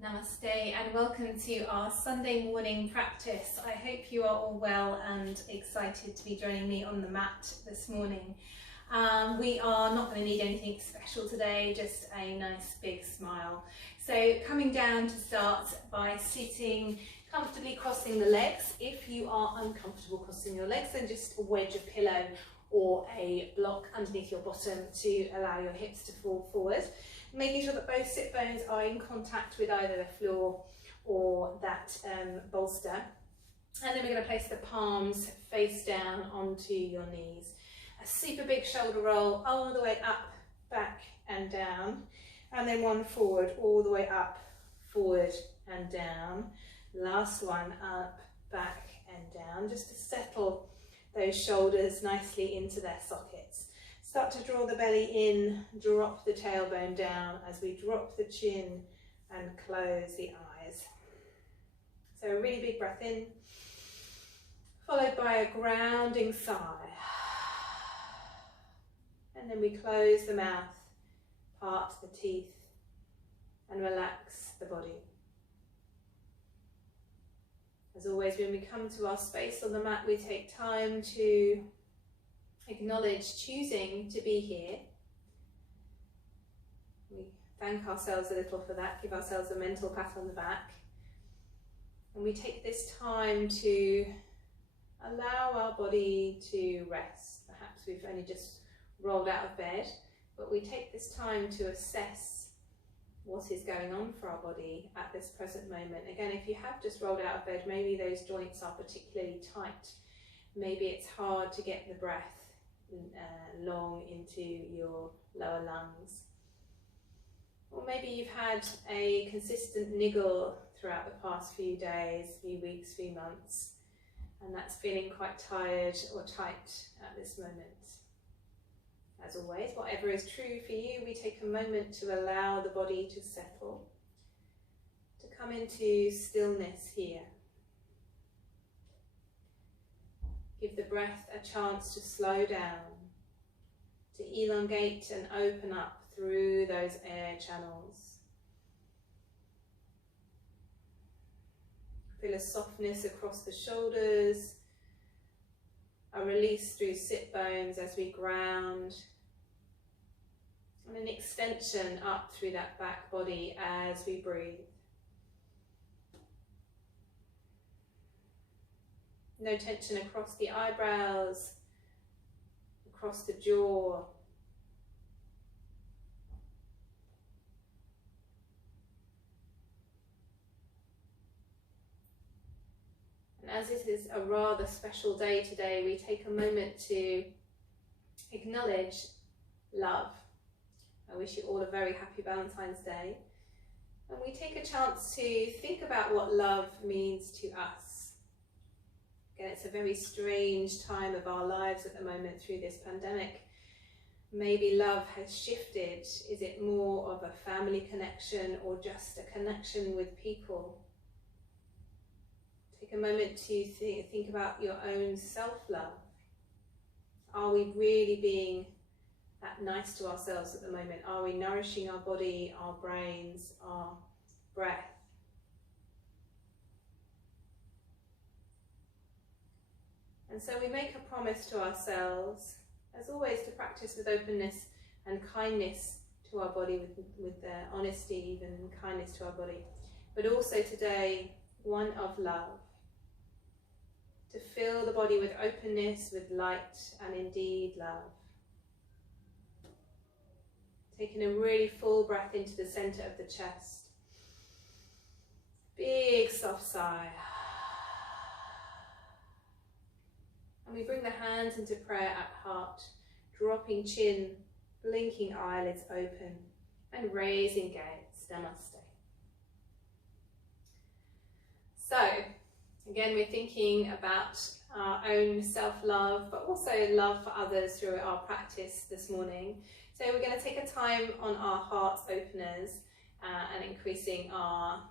Namaste and welcome to our Sunday morning practice. I hope you are all well and excited to be joining me on the mat this morning. We are not going to need anything special today, just a nice big smile. So coming down to start by sitting comfortably, crossing the legs. If you are uncomfortable crossing your legs, then just wedge a pillow or a block underneath your bottom to allow your hips to fall forward. Making sure that both sit bones are in contact with either the floor or that bolster. And then we're going to place the palms face down onto your knees. A super big shoulder roll all the way up, back and down. And then one forward, all the way up, forward and down. Last one, up, back and down, just to settle those shoulders nicely into their sockets. Start to draw the belly in, drop the tailbone down as we drop the chin and close the eyes. So a really big breath in, followed by a grounding sigh. And then we close the mouth, part the teeth, and relax the body. As always, when we come to our space on the mat, we take time to acknowledge choosing to be here. We thank ourselves a little for that, give ourselves a mental pat on the back. And we take this time to allow our body to rest. Perhaps we've only just rolled out of bed, but we take this time to assess what is going on for our body at this present moment. Again, if you have just rolled out of bed, maybe those joints are particularly tight. Maybe it's hard to get the breath long into your lower lungs. Or maybe you've had a consistent niggle throughout the past few days, few weeks, few months, and that's feeling quite tired or tight at this moment. As always, whatever is true for you, we take a moment to allow the body to settle, to come into stillness here. Give the breath a chance to slow down, to elongate and open up through those air channels. Feel a softness across the shoulders, a release through sit bones as we ground, and an extension up through that back body as we breathe. No tension across the eyebrows, across the jaw. And as it is a rather special day today, we take a moment to acknowledge love. I wish you all a very happy Valentine's Day. And we take a chance to think about what love means to us. Again, it's a very strange time of our lives at the moment through this pandemic. Maybe love has shifted. Is it more of a family connection or just a connection with people? Take a moment to think about your own self-love. Are we really being that nice to ourselves at the moment? Are we nourishing our body, our brains, our breath? And so we make a promise to ourselves, as always, to practice with openness and kindness to our body, with honesty even, and kindness to our body. But also today, one of love. To fill the body with openness, with light, and indeed love. Taking a really full breath into the center of the chest. Big soft sigh. And we bring the hands into prayer at heart, dropping chin, blinking eyelids open, and raising gaze. Namaste. So, again, we're thinking about our own self-love, but also love for others through our practice this morning. So we're going to take a time on our heart openers and increasing our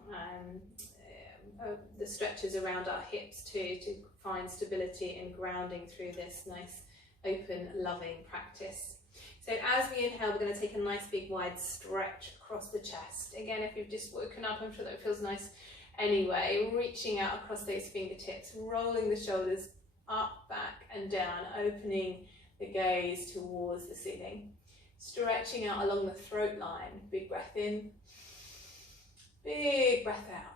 the stretches around our hips too, to find stability and grounding through this nice, open, loving practice. So as we inhale, we're going to take a nice big wide stretch across the chest. Again, if you've just woken up, I'm sure that feels nice anyway. Reaching out across those fingertips, rolling the shoulders up, back and down, opening the gaze towards the ceiling. Stretching out along the throat line. Big breath in, big breath out.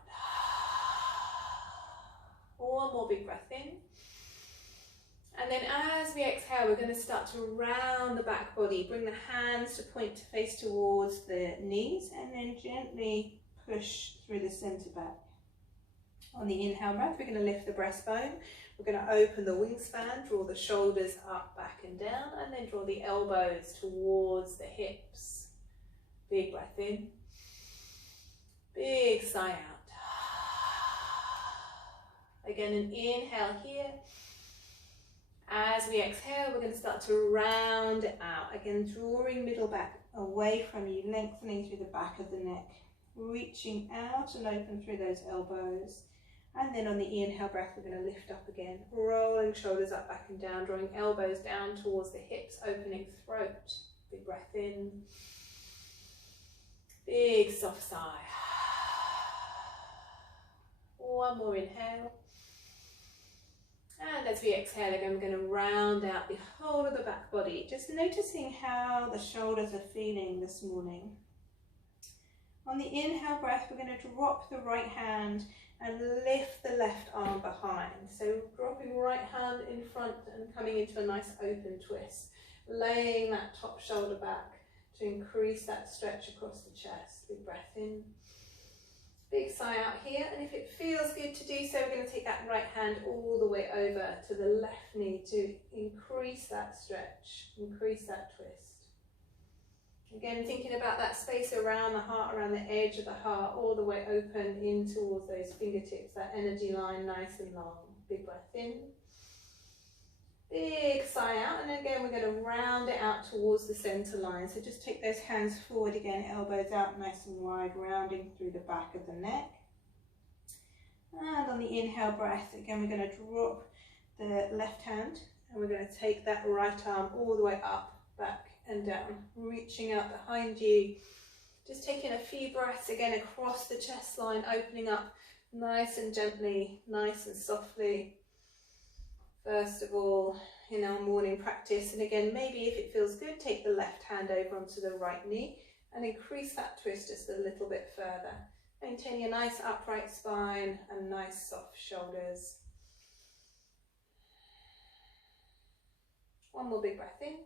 One more big breath in. And then as we exhale, we're going to start to round the back body. Bring the hands to point to face towards the knees and then gently push through the centre back. On the inhale breath, we're going to lift the breastbone. We're going to open the wingspan, draw the shoulders up, back and down, and then draw the elbows towards the hips. Big breath in. Big sigh out. Again, an inhale here. As we exhale, we're going to start to round it out. Again, drawing middle back away from you, lengthening through the back of the neck, reaching out and open through those elbows. And then on the inhale breath, we're going to lift up again, rolling shoulders up, back and down, drawing elbows down towards the hips, opening throat. Big breath in. Big soft sigh. One more inhale. And as we exhale again, we're going to round out the whole of the back body, just noticing how the shoulders are feeling this morning. On the inhale breath, we're going to drop the right hand and lift the left arm behind. So dropping right hand in front and coming into a nice open twist, laying that top shoulder back to increase that stretch across the chest. Big breath in. Big sigh out here, and if it feels good to do so, we're going to take that right hand all the way over to the left knee to increase that stretch, increase that twist. Again, thinking about that space around the heart, around the edge of the heart, all the way open in towards those fingertips, that energy line nice and long. Big breath in. Big sigh out, and again we're going to round it out towards the centre line. So just take those hands forward again, elbows out nice and wide, rounding through the back of the neck. And on the inhale breath, again we're going to drop the left hand and we're going to take that right arm all the way up, back and down, reaching out behind you. Just taking a few breaths again across the chest line, opening up nice and gently, nice and softly. First of all, in our morning practice, and again, maybe if it feels good, take the left hand over onto the right knee and increase that twist just a little bit further. Maintaining a nice upright spine and nice soft shoulders. One more big breath in.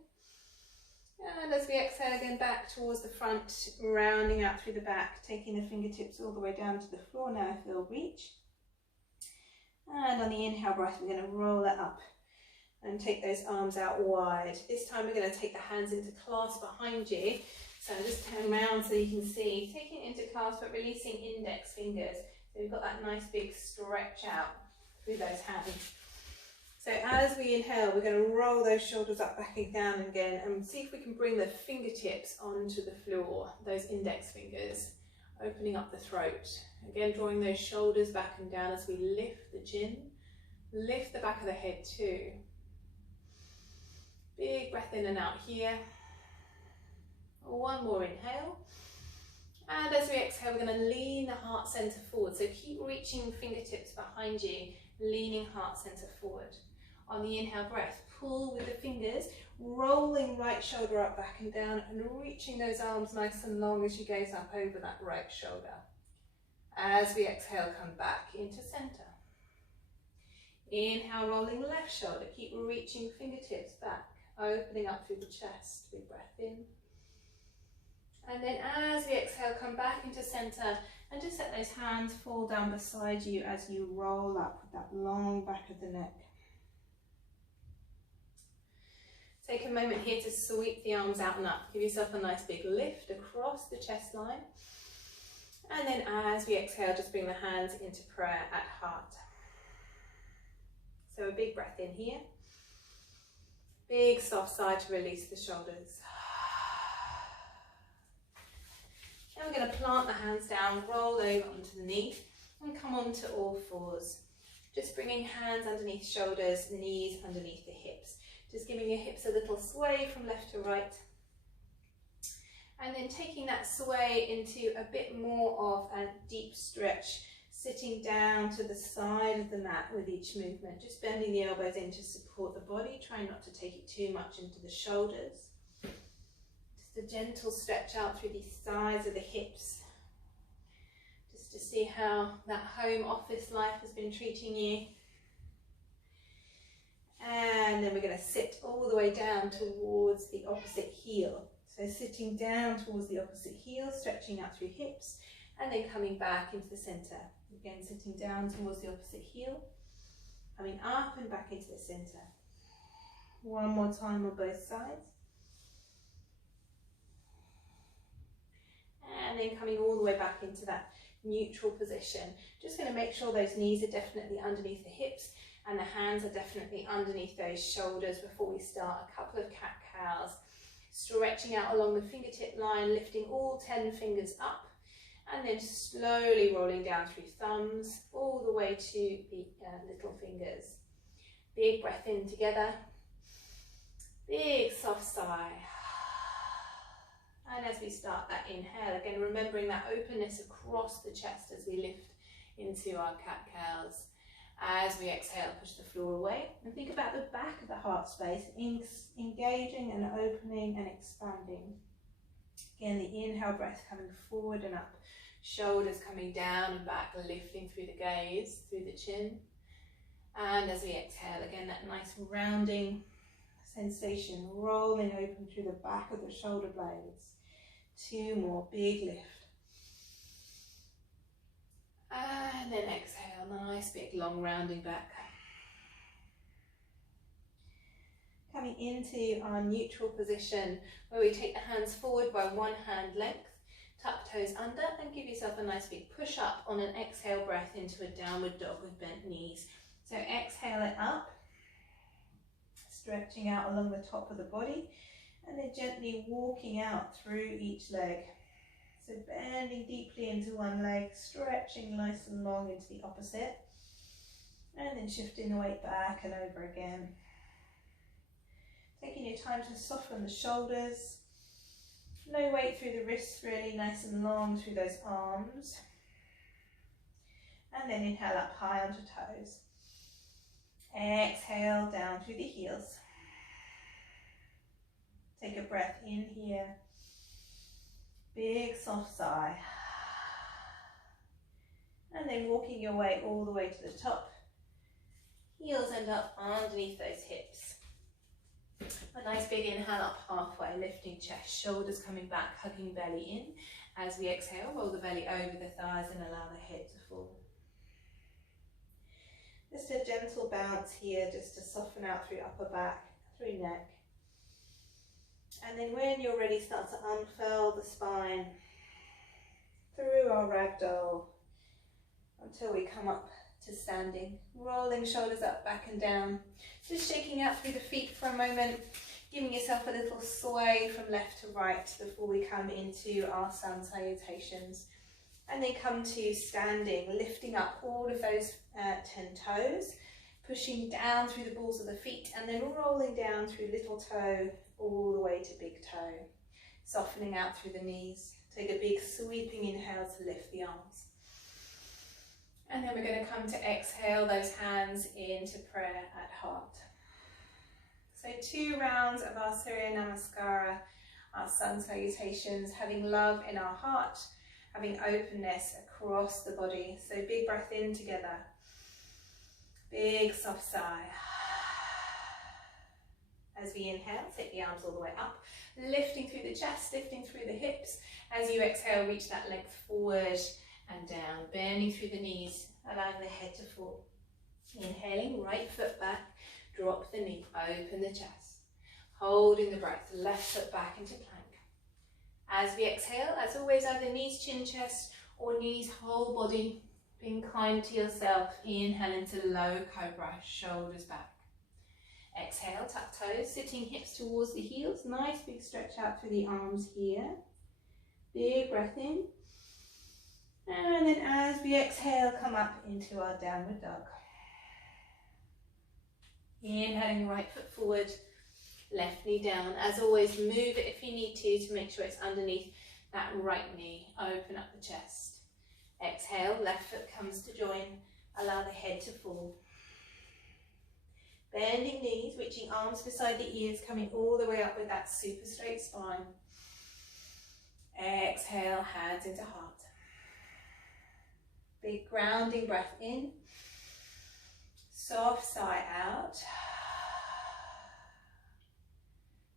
And as we exhale again, back towards the front, rounding out through the back, taking the fingertips all the way down to the floor now if they'll reach. And on the inhale breath, we're going to roll it up and take those arms out wide. This time we're going to take the hands into clasp behind you. So just turn around so you can see. Taking it into clasp but releasing index fingers. So we've got that nice big stretch out through those hands. So as we inhale, we're going to roll those shoulders up, back and down again, and see if we can bring the fingertips onto the floor, those index fingers. Opening up the throat. Again, drawing those shoulders back and down as we lift the chin. Lift the back of the head too. Big breath in and out here. One more inhale. And as we exhale, we're going to lean the heart center forward. So keep reaching fingertips behind you, leaning heart center forward. On the inhale breath, pull with the fingers, rolling right shoulder up, back and down, and reaching those arms nice and long as you gaze up over that right shoulder. As we exhale, come back into center. Inhale, rolling left shoulder, keep reaching fingertips back, opening up through the chest. Big breath in. And then as we exhale, come back into center and just let those hands fall down beside you as you roll up with that long back of the neck. Take a moment here to sweep the arms out and up. Give yourself a nice big lift across the chest line. And then as we exhale, just bring the hands into prayer at heart. So a big breath in here. Big soft sigh to release the shoulders. Then we're going to plant the hands down, roll over onto the knee and come onto all fours. Just bringing hands underneath shoulders, knees underneath the hips. Just giving your hips a little sway from left to right And then taking that sway into a bit more of a deep stretch, sitting down to the side of the mat with each movement, just bending the elbows in to support the body, trying not to take it too much into the shoulders. Just a gentle stretch out through the sides of the hips, just to see how that home office life has been treating you. And then we're going to sit all the way down towards the opposite heel. So sitting down towards the opposite heel, stretching out through hips, and then coming back into the center. Again, sitting down towards the opposite heel, coming up and back into the center. One more time on both sides. And then coming all the way back into that neutral position. Just going to make sure those knees are definitely underneath the hips and the hands are definitely underneath those shoulders before we start. A couple of cat-cows. Stretching out along the fingertip line, lifting all 10 fingers up, and then slowly rolling down through thumbs all the way to the little fingers. Big breath in together. Big soft sigh. And as we start that inhale, again remembering that openness across the chest as we lift into our cat-cows. As we exhale, push the floor away and think about the back of the heart space, engaging and opening and expanding. Again, the inhale breath coming forward and up, shoulders coming down and back, lifting through the gaze, through the chin. And as we exhale, again, that nice rounding sensation, rolling open through the back of the shoulder blades. 2 more, big lift. And then exhale, nice big long rounding back. Coming into our neutral position where we take the hands forward by 1 hand length, tuck toes under and give yourself a nice big push up on an exhale breath into a downward dog with bent knees. So exhale it up, stretching out along the top of the body and then gently walking out through each leg. So bending deeply into one leg, stretching nice and long into the opposite, and then shifting the weight back and over again. Taking your time to soften the shoulders, no weight through the wrists, really nice and long through those arms. And then inhale up high onto toes. Exhale down through the heels. Take a breath in here. Big soft sigh. And then walking your way all the way to the top. Heels end up underneath those hips. A nice big inhale up halfway, lifting chest, shoulders coming back, hugging belly in. As we exhale, roll the belly over the thighs and allow the head to fall. Just a gentle bounce here, just to soften out through upper back, through neck. And then when you're ready, start to unfurl the spine through our ragdoll until we come up to standing. Rolling shoulders up, back and down. Just shaking out through the feet for a moment, giving yourself a little sway from left to right before we come into our Sun Salutations. And then come to standing, lifting up all of those 10 toes, pushing down through the balls of the feet and then rolling down through little toe all the way to big toe, softening out through the knees. Take a big sweeping inhale to lift the arms. And then we're going to come to exhale those hands into prayer at heart. So 2 rounds of our Surya Namaskara, our Sun Salutations, having love in our heart, having openness across the body. So big breath in together. Big soft sigh. As we inhale, take the arms all the way up, lifting through the chest, lifting through the hips. As you exhale, reach that length forward and down, bending through the knees, allowing the head to fall. Inhaling, right foot back, drop the knee, open the chest. Holding the breath, left foot back into plank. As we exhale, as always, either knees, chin, chest, or knees, whole body. Being kind to yourself. Inhale into low cobra, shoulders back. Exhale, tuck toes, sitting hips towards the heels. Nice big stretch out through the arms here. Big breath in. And then as we exhale, come up into our downward dog. Inhaling right foot forward, Left knee down. As always, move it if you need to make sure it's underneath that right knee. Open up the chest. Exhale, left foot comes to join. Allow the head to fall. Bending knees, reaching arms beside the ears, coming all the way up with that super straight spine. Exhale, hands into heart. Big grounding breath in. Soft sigh out.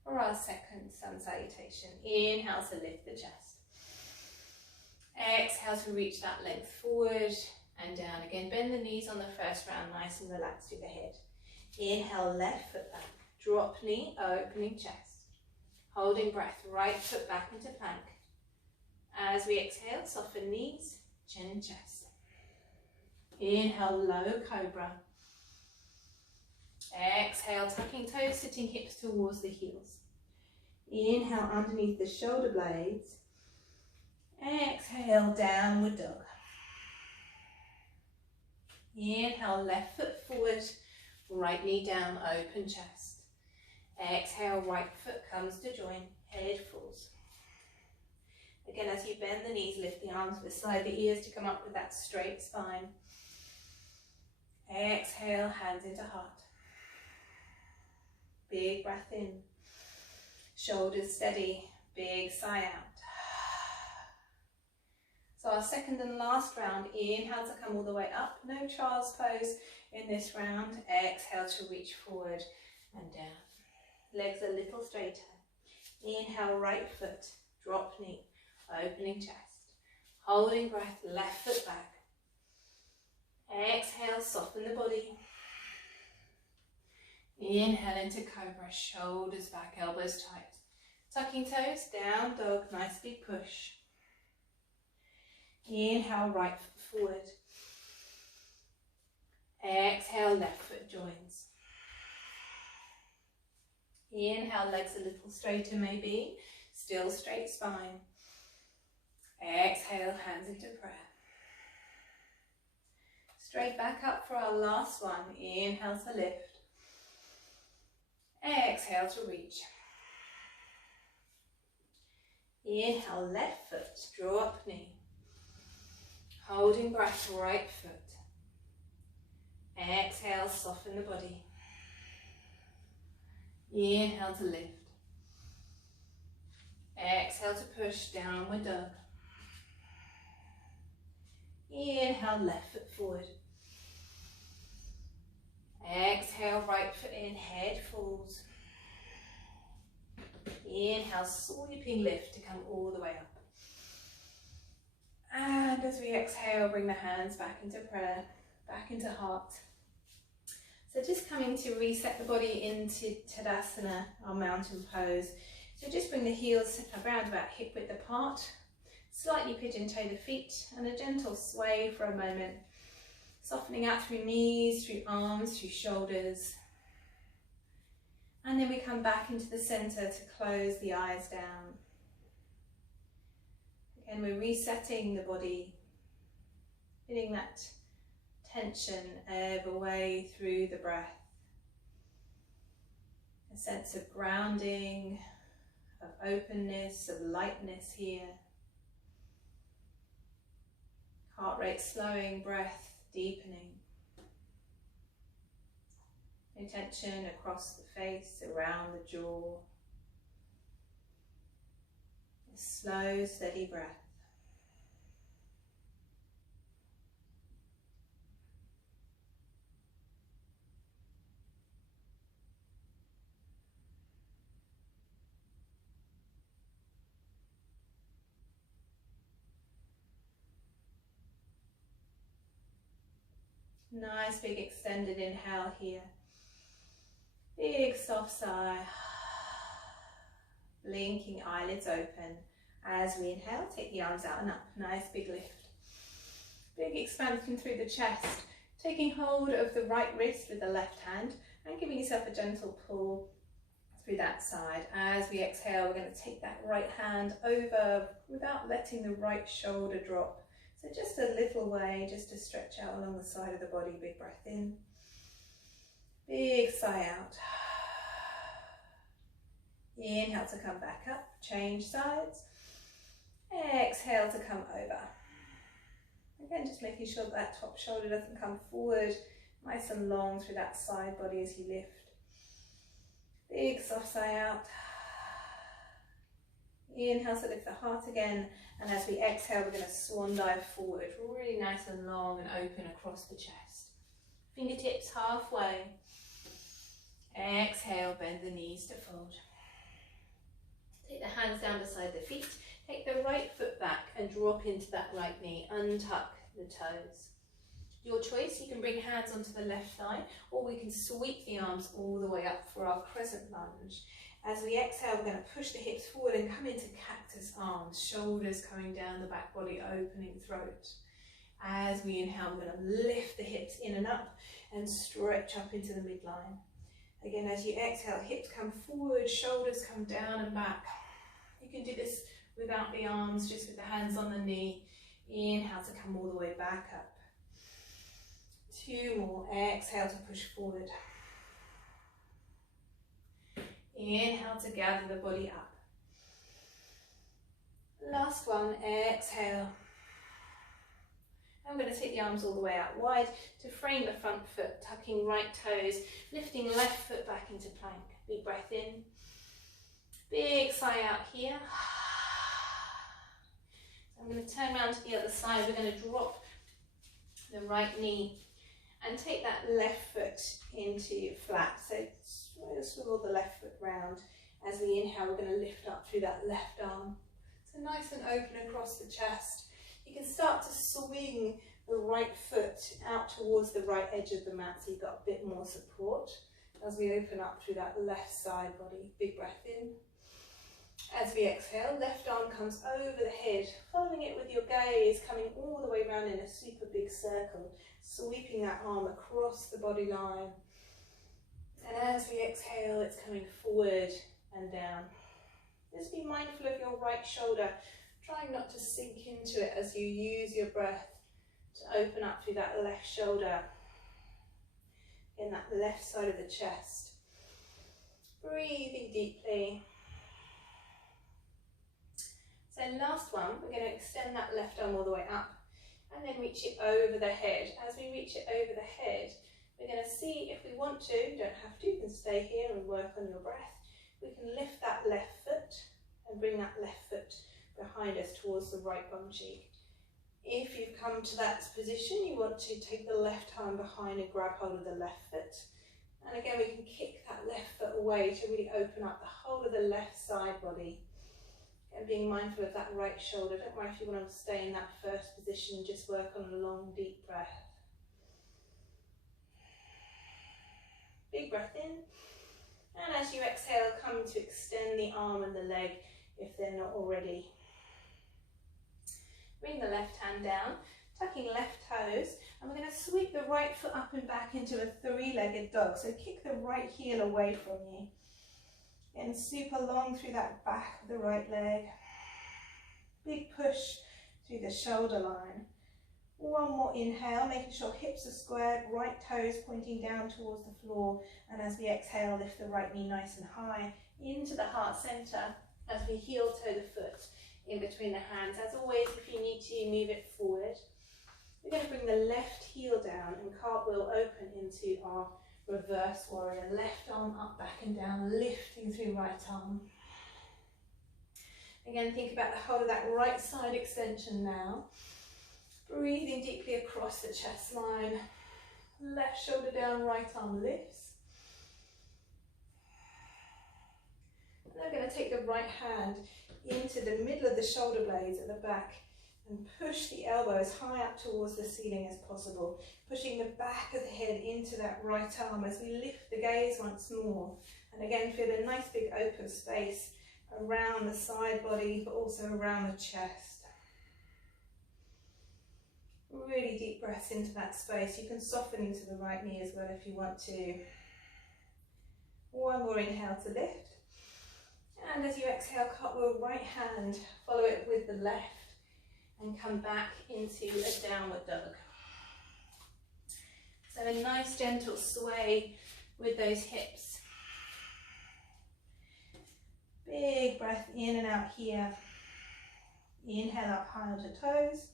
For our second Sun Salutation, inhale to lift the chest. Exhale to reach that length forward and down. Again, bend the knees on the first round, nice and relaxed through the head. Inhale, left foot back. Drop knee, opening chest. Holding breath, right foot back into plank. As we exhale, soften knees, chin, chest. Inhale, low cobra. Exhale, tucking toes, sitting hips towards the heels. Inhale, underneath the shoulder blades. Exhale, downward dog. Inhale, left foot forward, right knee down, open chest. Exhale, right foot comes to join, head falls. Again, as you bend the knees, lift the arms beside the ears to come up with that straight spine. Exhale, hands into heart. Big breath in. Shoulders steady. Big sigh out. So our second and last round, inhale to come all the way up. No child's pose in this round. Exhale to reach forward and down. Legs a little straighter. Inhale, right foot. Drop knee. Opening chest. Holding breath, left foot back. Exhale, soften the body. Inhale into cobra, shoulders back, elbows tight. Tucking toes, down dog, nice big push. Inhale, right foot forward. Exhale, left foot joins. Inhale, legs a little straighter maybe. Still straight spine. Exhale, hands into prayer. Straight back up for our last one. Inhale to lift. Exhale to reach. Inhale, left foot, drop knee. Holding breath, right foot. Exhale, soften the body. Inhale to lift. Exhale to push, downward dog. Inhale, left foot forward. Exhale, right foot in, head falls. Inhale, sweeping lift to come all the way up. And as we exhale, bring the hands back into prayer, back into heart. So just coming to reset the body into Tadasana, our mountain pose. So just bring the heels around about hip width apart, slightly pigeon toe the feet, and a gentle sway for a moment. Softening out through knees, through arms, through shoulders. And then we come back into the center to close the eyes down. Again, we're resetting the body, feeling that tension ebb away through the breath. A sense of grounding, of openness, of lightness here. Heart rate slowing, breath deepening. No tension across the face, around the jaw. A slow, steady breath. Nice big extended inhale here. Big soft sigh. Blinking eyelids open. As we inhale, take the arms out and up. Nice big lift. Big expansion through the chest. Taking hold of the right wrist with the left hand and giving yourself a gentle pull through that side. As we exhale, we're going to take that right hand over without letting the right shoulder drop. So just a little way, just to stretch out along the side of the body. Big breath in. Big sigh out. Inhale to come back up, change sides. Exhale to come over. Again, just making sure that top shoulder doesn't come forward, nice and long through that side body as you lift. Big soft sigh out. Inhale to lift the heart again, and as we exhale, we're going to swan dive forward, really nice and long and open across the chest. Fingertips halfway. Exhale, bend the knees to fold. Take the hands down beside the feet. Take the right foot back and drop into that right knee. Untuck the toes. Your choice, you can bring hands onto the left thigh, or we can sweep the arms all the way up for our crescent lunge. As we exhale, we're going to push the hips forward and come into cactus arms, shoulders coming down the back body, opening throat. As we inhale, we're going to lift the hips in and up and stretch up into the midline. Again, as you exhale, hips come forward, shoulders come down and back. You can do this without the arms, just with the hands on the knee. Inhale to come all the way back up. 2 more. Exhale to push forward. Inhale to gather the body up. Last one. Exhale. I'm going to take the arms all the way out wide to frame the front foot, tucking right toes, lifting left foot back into plank. Big breath in. Big sigh out here. I'm going to turn around to the other side. We're going to drop the right knee and take that left foot into flat. So swivel the left foot round. As we inhale, we're going to lift up through that left arm. So nice and open across the chest. You can start to swing the right foot out towards the right edge of the mat so you've got a bit more support as we open up through that left side body. Big breath in. As we exhale, left arm comes over the head, following it with your gaze, coming all the way around in a super big circle, sweeping that arm across the body line. And as we exhale, it's coming forward and down. Just be mindful of your right shoulder, trying not to sink into it as you use your breath to open up through that left shoulder, in that left side of the chest. Breathing deeply. So last one, we're going to extend that left arm all the way up and then reach it over the head. As we reach it over the head, we're going to see if we want to, you don't have to, you can stay here and work on your breath. We can lift that left foot and bring that left foot behind us towards the right bum cheek. If you've come to that position, you want to take the left arm behind and grab hold of the left foot. And again, we can kick that left foot away to really open up the whole of the left side body. And being mindful of that right shoulder. Don't worry if you want to stay in that first position, just work on a long, deep breath. Big breath in. And as you exhale, come to extend the arm and the leg if they're not already. Bring the left hand down, tucking left toes, and we're going to sweep the right foot up and back into a 3-legged dog. So kick the right heel away from you. And super long through that back of the right leg. Big push through the shoulder line. One more inhale, making sure hips are squared, right toes pointing down towards the floor. And as we exhale, lift the right knee nice and high into the heart center as we heel toe the foot in between the hands. As always, if you need to, move it forward. We're going to bring the left heel down and cartwheel open into our reverse warrior. Left arm up, back and down, lifting through right arm. Again, think about the whole of that right side extension now. Breathing deeply across the chest line. Left shoulder down, right arm lifts. And then we're going to take the right hand into the middle of the shoulder blades at the back and push the elbows high up towards the ceiling as possible, pushing the back of the head into that right arm as we lift the gaze once more. And again, feel a nice big open space around the side body, but also around the chest. Really deep breaths into that space. You can soften into the right knee as well if you want to. One more inhale to lift. And as you exhale, cartwheel right hand, follow it with the left and come back into a downward dog. So a nice gentle sway with those hips. Big breath in and out here. Inhale up high onto toes.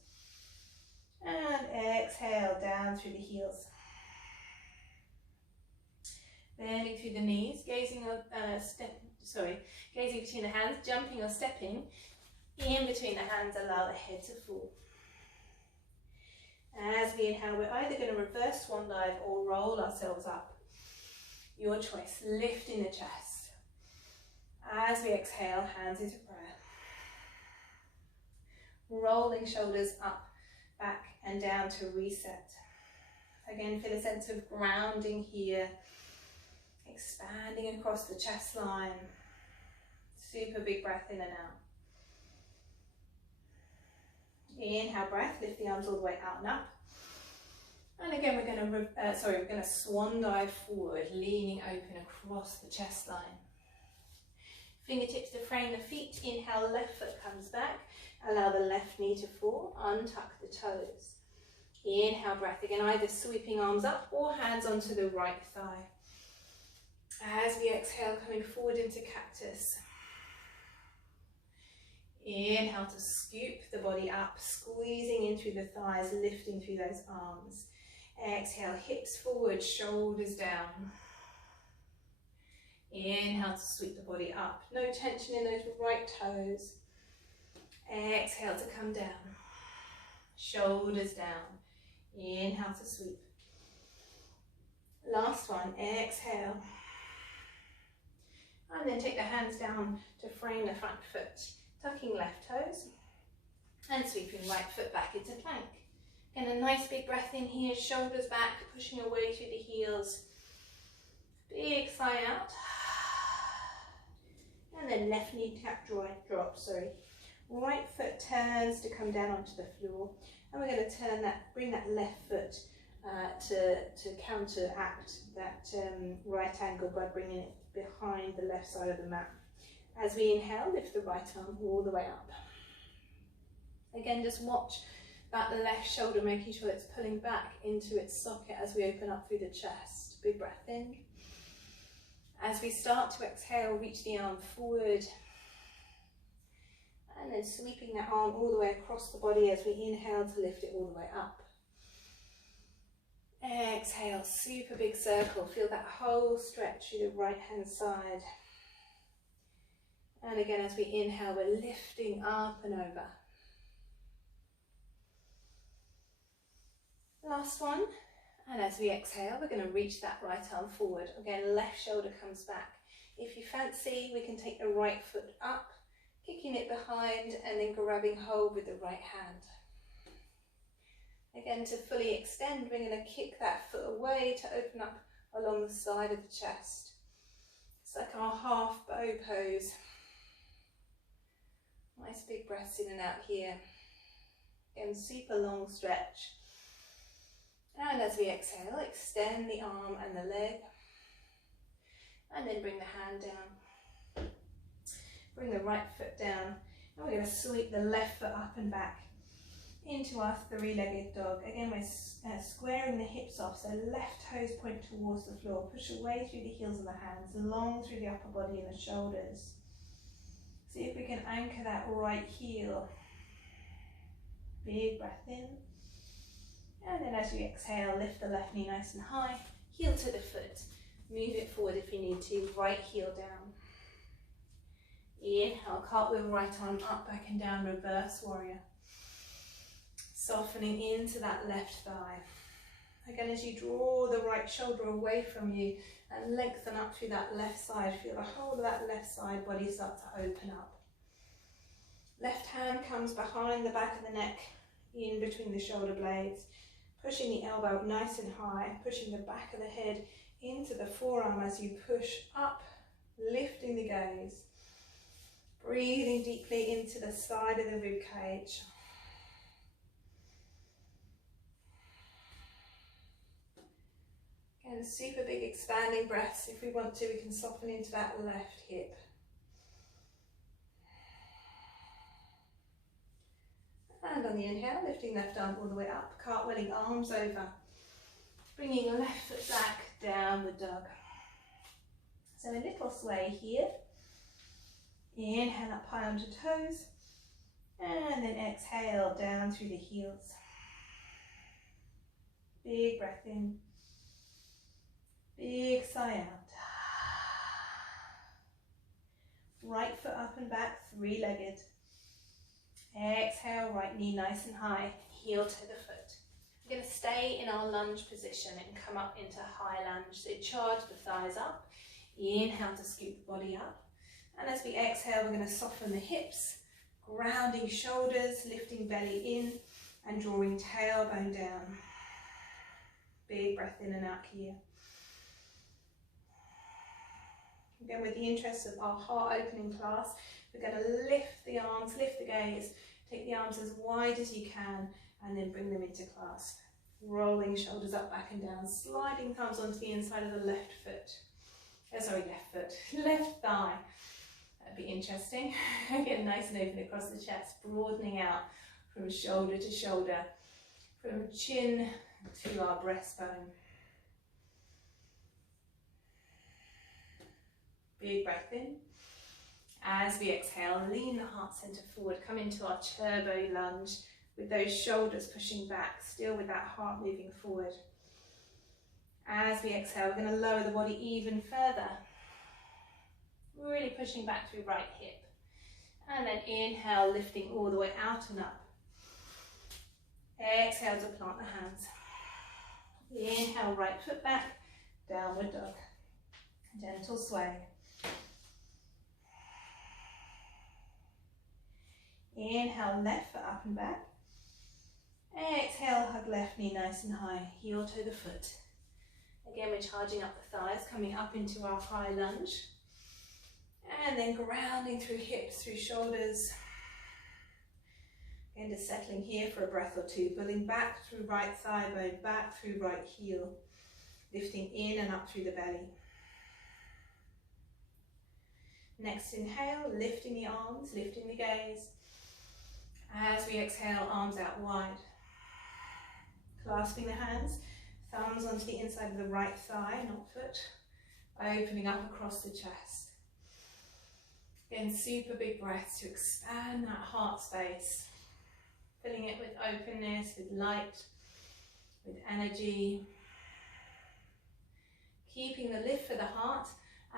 And exhale down through the heels. Bending through the knees, gazing between the hands, jumping or stepping. In between the hands, allow the head to fall. As we inhale, we're either going to reverse swan dive or roll ourselves up. Your choice, lifting the chest. As we exhale, hands into prayer. Rolling shoulders up, back and down to reset. Again, feel a sense of grounding here. Expanding across the chest line. Super big breath in and out. Inhale, breath, lift the arms all the way out and up. And again, we're going to swan dive forward, leaning open across the chest line. Fingertips to frame the feet. Inhale, left foot comes back. Allow the left knee to fall. Untuck the toes. Inhale, breath again, either sweeping arms up or hands onto the right thigh. As we exhale, coming forward into cactus. Inhale to scoop the body up, squeezing in through the thighs, lifting through those arms. Exhale, hips forward, shoulders down. Inhale to sweep the body up. No tension in those right toes. Exhale to come down. Shoulders down. Inhale to sweep. Last one, exhale. And then take the hands down to frame the front foot. Tucking left toes and sweeping right foot back into plank. Again, a nice big breath in here, shoulders back, pushing away through the heels. Big sigh out. And then left knee tap, drop, sorry. Right foot turns to come down onto the floor. And we're going to bring that left foot to counteract that right angle by bringing it behind the left side of the mat. As we inhale, lift the right arm all the way up. Again, just watch that left shoulder, making sure it's pulling back into its socket as we open up through the chest. Big breath in. As we start to exhale, reach the arm forward. And then sweeping that arm all the way across the body as we inhale to lift it all the way up. Exhale, super big circle. Feel that whole stretch through the right hand side. And again, as we inhale, we're lifting up and over. Last one. And as we exhale, we're going to reach that right arm forward. Again, left shoulder comes back. If you fancy, we can take the right foot up, kicking it behind, and then grabbing hold with the right hand. Again, to fully extend, we're going to kick that foot away to open up along the side of the chest. It's like our half bow pose. Nice big breaths in and out here. Again, super long stretch. And as we exhale, extend the arm and the leg. And then bring the hand down. Bring the right foot down. And we're going to sweep the left foot up and back into our three-legged dog. Again, we're squaring the hips off, so left toes point towards the floor. Push away through the heels of the hands, long through the upper body and the shoulders. See if we can anchor that right heel. Big breath in. And then as you exhale, lift the left knee nice and high. Heel to the foot. Move it forward if you need to. Right heel down. Inhale, cartwheel right arm up, back and down, reverse warrior. Softening into that left thigh. Again, as you draw the right shoulder away from you and lengthen up through that left side, feel the whole of that left side body start to open up. Left hand comes behind the back of the neck, in between the shoulder blades, pushing the elbow nice and high, pushing the back of the head into the forearm as you push up, lifting the gaze. Breathing deeply into the side of the rib cage. Again, super big expanding breaths. If we want to, we can soften into that left hip. And on the inhale, lifting left arm all the way up, cartwheeling arms over, bringing left foot back, downward dog. So a little sway here. Inhale up high onto toes, and then exhale down through the heels. Big breath in, big sigh out. Right foot up and back, three-legged. Exhale, right knee nice and high, heel to the foot. We're going to stay in our lunge position and come up into high lunge. So charge the thighs up. Inhale to scoop the body up. And as we exhale, we're going to soften the hips, grounding shoulders, lifting belly in, and drawing tailbone down. Big breath in and out here. Again, with the interest of our heart opening class, we're going to lift the arms, lift the gaze, take the arms as wide as you can, and then bring them into clasp. Rolling shoulders up, back and down, sliding thumbs onto the inside of the left thigh. That'd be interesting. Again, nice and open across the chest, broadening out from shoulder to shoulder, from chin to our breastbone. Big breath in. As we exhale, lean the heart center forward, come into our turbo lunge with those shoulders pushing back, still with that heart moving forward. As we exhale, we're going to lower the body even further. Really pushing back through right hip. And then inhale, lifting all the way out and up. Exhale to plant the hands. Inhale, right foot back, downward dog. Gentle sway. Inhale, left foot up and back. Exhale, hug left knee nice and high, heel to the foot. Again, we're charging up the thighs, coming up into our high lunge. And then grounding through hips, through shoulders. Again, just settling here for a breath or two, pulling back through right thigh bone, back through right heel. Lifting in and up through the belly. Next inhale, lifting the arms, lifting the gaze. As we exhale, arms out wide. Clasping the hands, thumbs onto the inside of the right thigh, not foot. Opening up across the chest. Again, super big breaths to expand that heart space. Filling it with openness, with light, with energy. Keeping the lift for the heart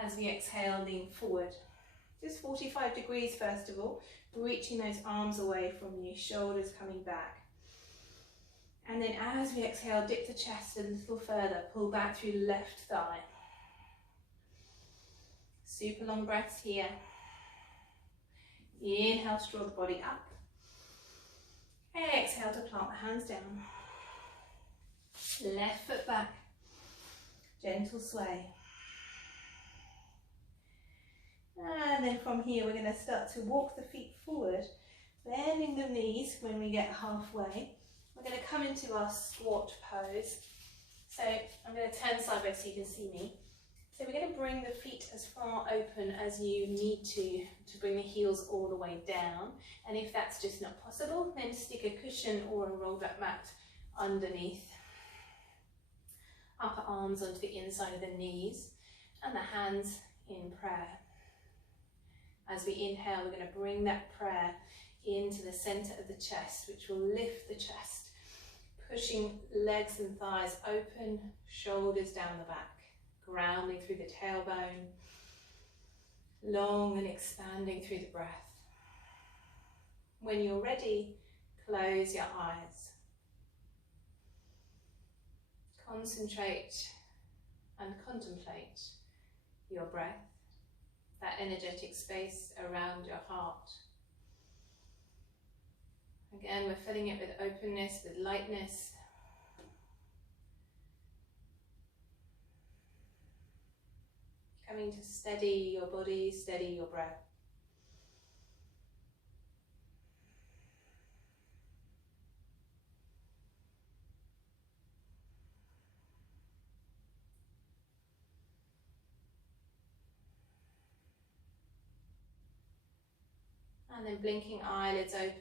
as we exhale, lean forward. Just 45 degrees first of all, reaching those arms away from you, shoulders coming back. And then as we exhale, dip the chest a little further, pull back through left thigh. Super long breaths here. Inhale, draw the body up. Exhale to plant the hands down. Left foot back. Gentle sway. And then from here we're going to start to walk the feet forward, bending the knees when we get halfway. We're going to come into our squat pose. So I'm going to turn sideways so you can see me. So we're going to bring the feet as far open as you need to bring the heels all the way down. And if that's just not possible, then stick a cushion or a rolled up mat underneath. Upper arms onto the inside of the knees and the hands in prayer. As we inhale, we're going to bring that prayer into the center of the chest, which will lift the chest, pushing legs and thighs open, shoulders down the back. Grounding through the tailbone, long and expanding through the breath. When you're ready, close your eyes. Concentrate and contemplate your breath, that energetic space around your heart. Again, we're filling it with openness, with lightness. Coming to steady your body, steady your breath. And then blinking eyelids open.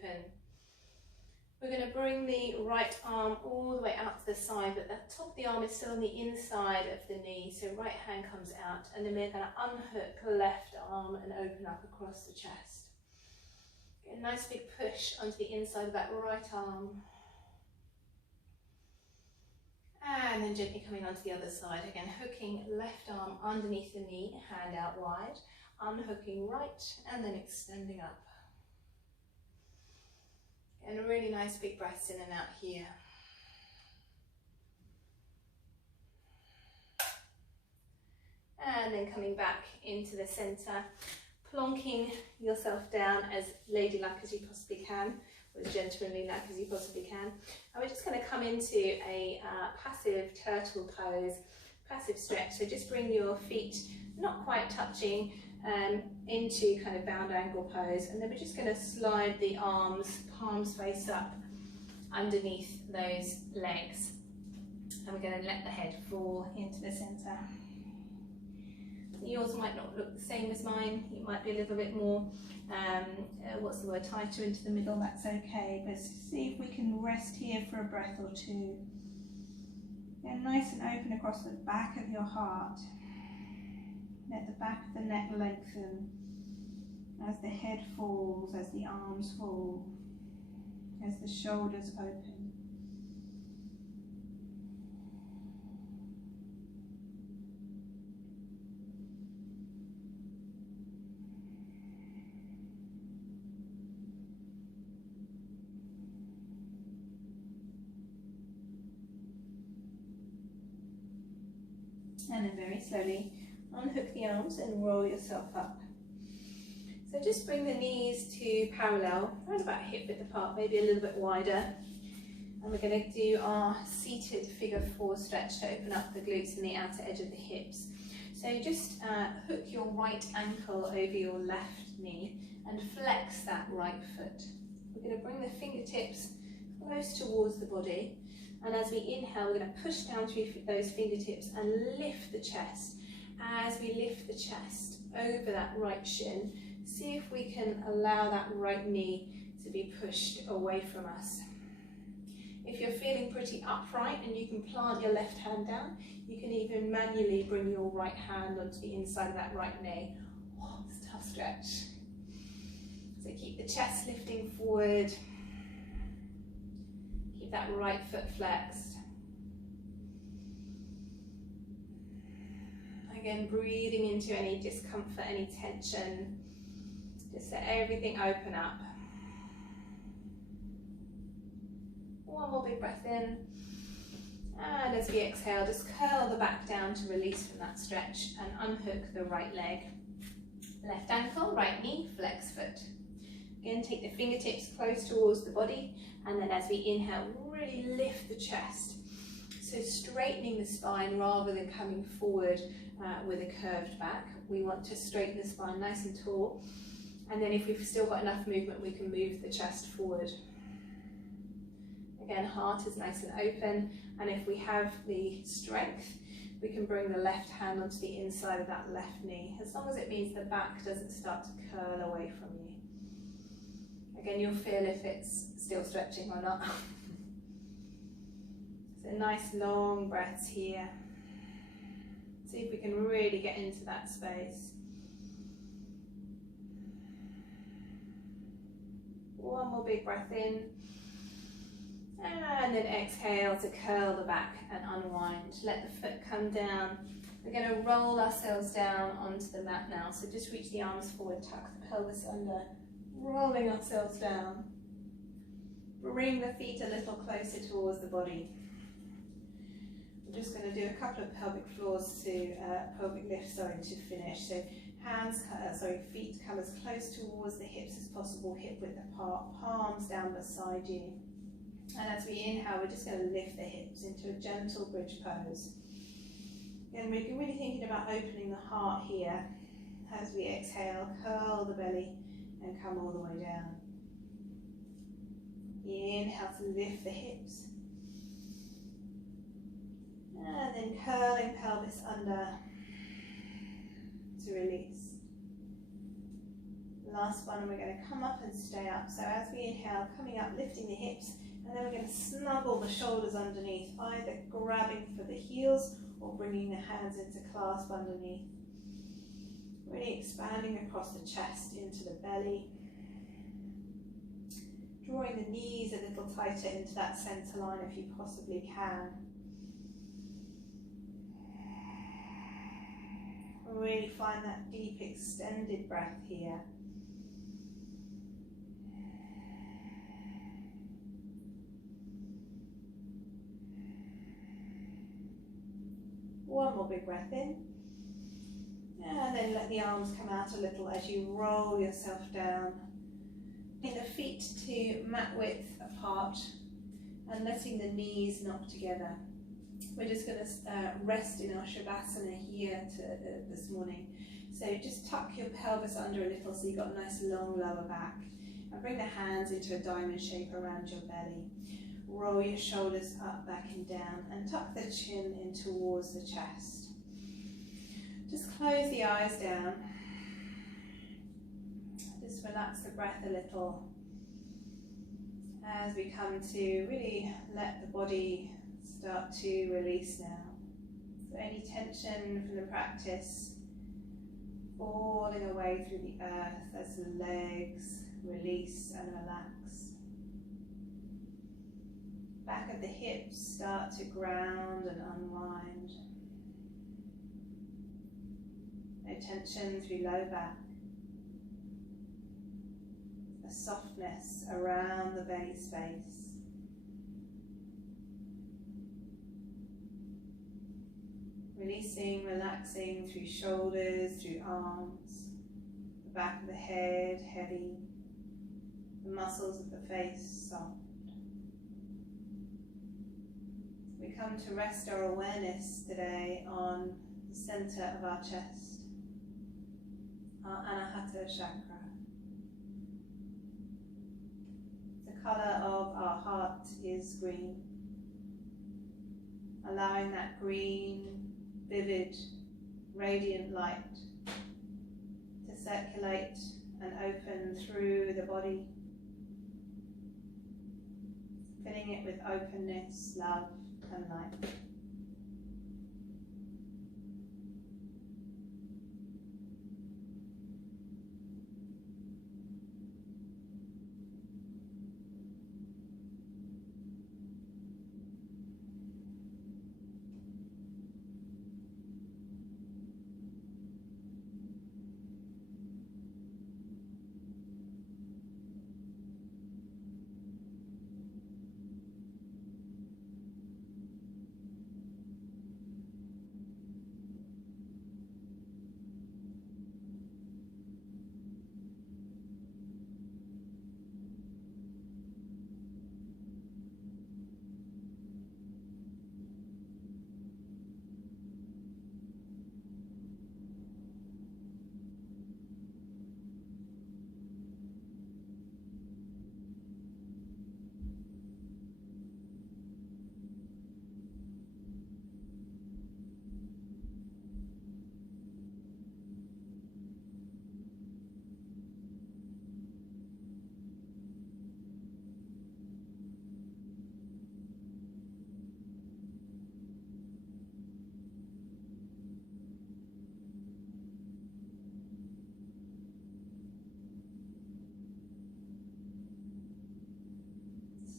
We're going to bring the right arm all the way out to the side, but the top of the arm is still on the inside of the knee, so right hand comes out, and then we're going to unhook left arm and open up across the chest. Get a nice big push onto the inside of that right arm. And then gently coming onto the other side, again hooking left arm underneath the knee, hand out wide, unhooking right, and then extending up. And a really nice big breaths in and out here. And then coming back into the centre, plonking yourself down as ladylike as you possibly can, or as gentlemanly-like as you possibly can. And we're just going to come into a passive turtle pose, passive stretch. So just bring your feet not quite touching into kind of bound angle pose, and then we're just going to slide the arms, palms face up underneath those legs, and we're going to let the head fall into the centre. Yours might not look the same as mine, it might be a little bit more, what's the word, tighter into the middle, that's okay, but see if we can rest here for a breath or two. Get nice and open across the back of your heart. Let the back of the neck lengthen as the head falls, as the arms fall, as the shoulders open. And then very slowly unhook the arms and roll yourself up. So just bring the knees to parallel, around about hip width apart, maybe a little bit wider. And we're going to do our seated figure 4 stretch to open up the glutes and the outer edge of the hips. So just hook your right ankle over your left knee and flex that right foot. We're going to bring the fingertips close towards the body. And as we inhale, we're going to push down through those fingertips and lift the chest. As we lift the chest over that right shin, see if we can allow that right knee to be pushed away from us. If you're feeling pretty upright and you can plant your left hand down, you can even manually bring your right hand onto the inside of that right knee. Oh, it's a tough stretch. So keep the chest lifting forward. Keep that right foot flexed. Again, breathing into any discomfort, any tension. Just let everything open up. One more big breath in. And as we exhale, just curl the back down to release from that stretch and unhook the right leg. Left ankle, right knee, flex foot. Again, take the fingertips close towards the body, and then as we inhale, really lift the chest. So straightening the spine rather than coming forward with a curved back. We want to straighten the spine nice and tall, and then if we've still got enough movement, we can move the chest forward. Again, heart is nice and open, and if we have the strength, we can bring the left hand onto the inside of that left knee, as long as it means the back doesn't start to curl away from you. Again, you'll feel if it's still stretching or not. So nice long breaths here. See if we can really get into that space. One more big breath in. And then exhale to curl the back and unwind. Let the foot come down. We're going to roll ourselves down onto the mat now. So just reach the arms forward, tuck the pelvis under, rolling ourselves down. Bring the feet a little closer towards the body. We're just going to do a couple of pelvic floors to pelvic lifts, to finish. So feet come as close towards the hips as possible, hip width apart, palms down beside you. And as we inhale, we're just going to lift the hips into a gentle bridge pose. Again, we're really thinking about opening the heart here. As we exhale, curl the belly and come all the way down. Inhale to lift the hips. And then curling pelvis under to release. Last one, and we're going to come up and stay up. So as we inhale, coming up, lifting the hips, And then we're going to snuggle the shoulders underneath, either grabbing for the heels or bringing the hands into clasp underneath. Really expanding across the chest into the belly. Drawing the knees a little tighter into that center line if you possibly can. Really find that deep extended breath here. One more big breath in. And then let the arms come out a little as you roll yourself down. Bring the feet to mat width apart and letting the knees knock together. We're just going to rest in our Shabasana here this morning. So just tuck your pelvis under a little so you've got a nice long lower back. And bring the hands into a diamond shape around your belly. Roll your shoulders up, back and down, and tuck the chin in towards the chest. Just close the eyes down. Just relax the breath a little as we come to really let the body start to release now. So any tension from the practice falling away through the earth as the legs release and relax. Back of the hips start to ground and unwind. No tension through low back. A softness around the belly space. Releasing, relaxing through shoulders, through arms, the back of the head heavy, the muscles of the face soft. We come to rest our awareness today on the center of our chest, our Anahata chakra. The color of our heart is green, allowing that green, vivid, radiant light to circulate and open through the body, filling it with openness, love and light.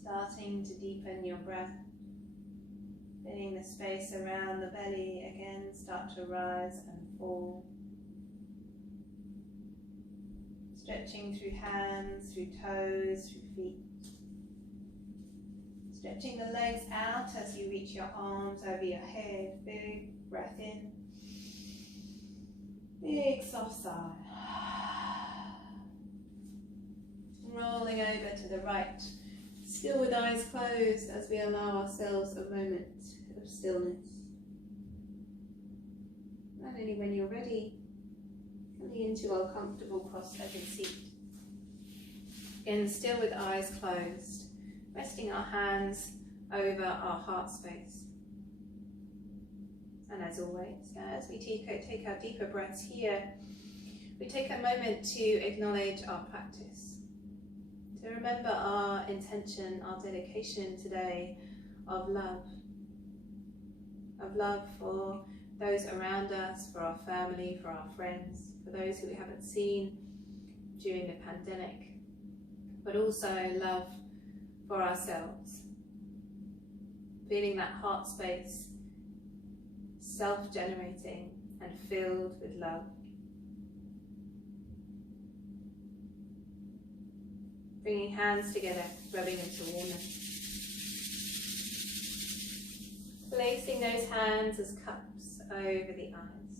Starting to deepen your breath, filling the space around the belly again, start to rise and fall. Stretching through hands, through toes, through feet. Stretching the legs out as you reach your arms over your head. Big breath in. Big soft sigh. Rolling over to the right. Still with eyes closed as we allow ourselves a moment of stillness. And only when you're ready, coming into our comfortable cross-legged seat. Again, still with eyes closed, resting our hands over our heart space. And as always, as we take our deeper breaths here, we take a moment to acknowledge our practice, to So remember our intention, our dedication today of love for those around us, for our family, for our friends, for those who we haven't seen during the pandemic, but also love for ourselves. Feeling that heart space self-generating and filled with love. Bringing hands together, rubbing into warmness. Placing those hands as cups over the eyes.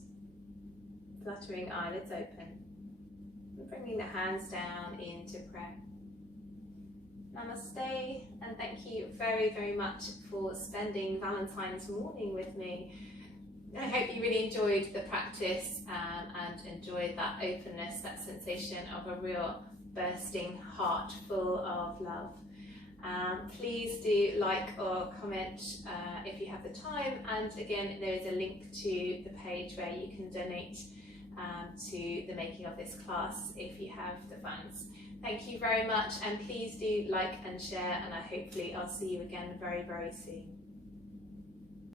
Fluttering eyelids open. And bringing the hands down into prayer. Namaste, and thank you very, very much for spending Valentine's morning with me. I hope you really enjoyed the practice and enjoyed that openness, that sensation of a real bursting heart full of love. Please do like or comment if you have the time, and again there is a link to the page where you can donate to the making of this class if you have the funds. Thank you very much, and please do like and share, and hopefully I'll see you again very, very soon.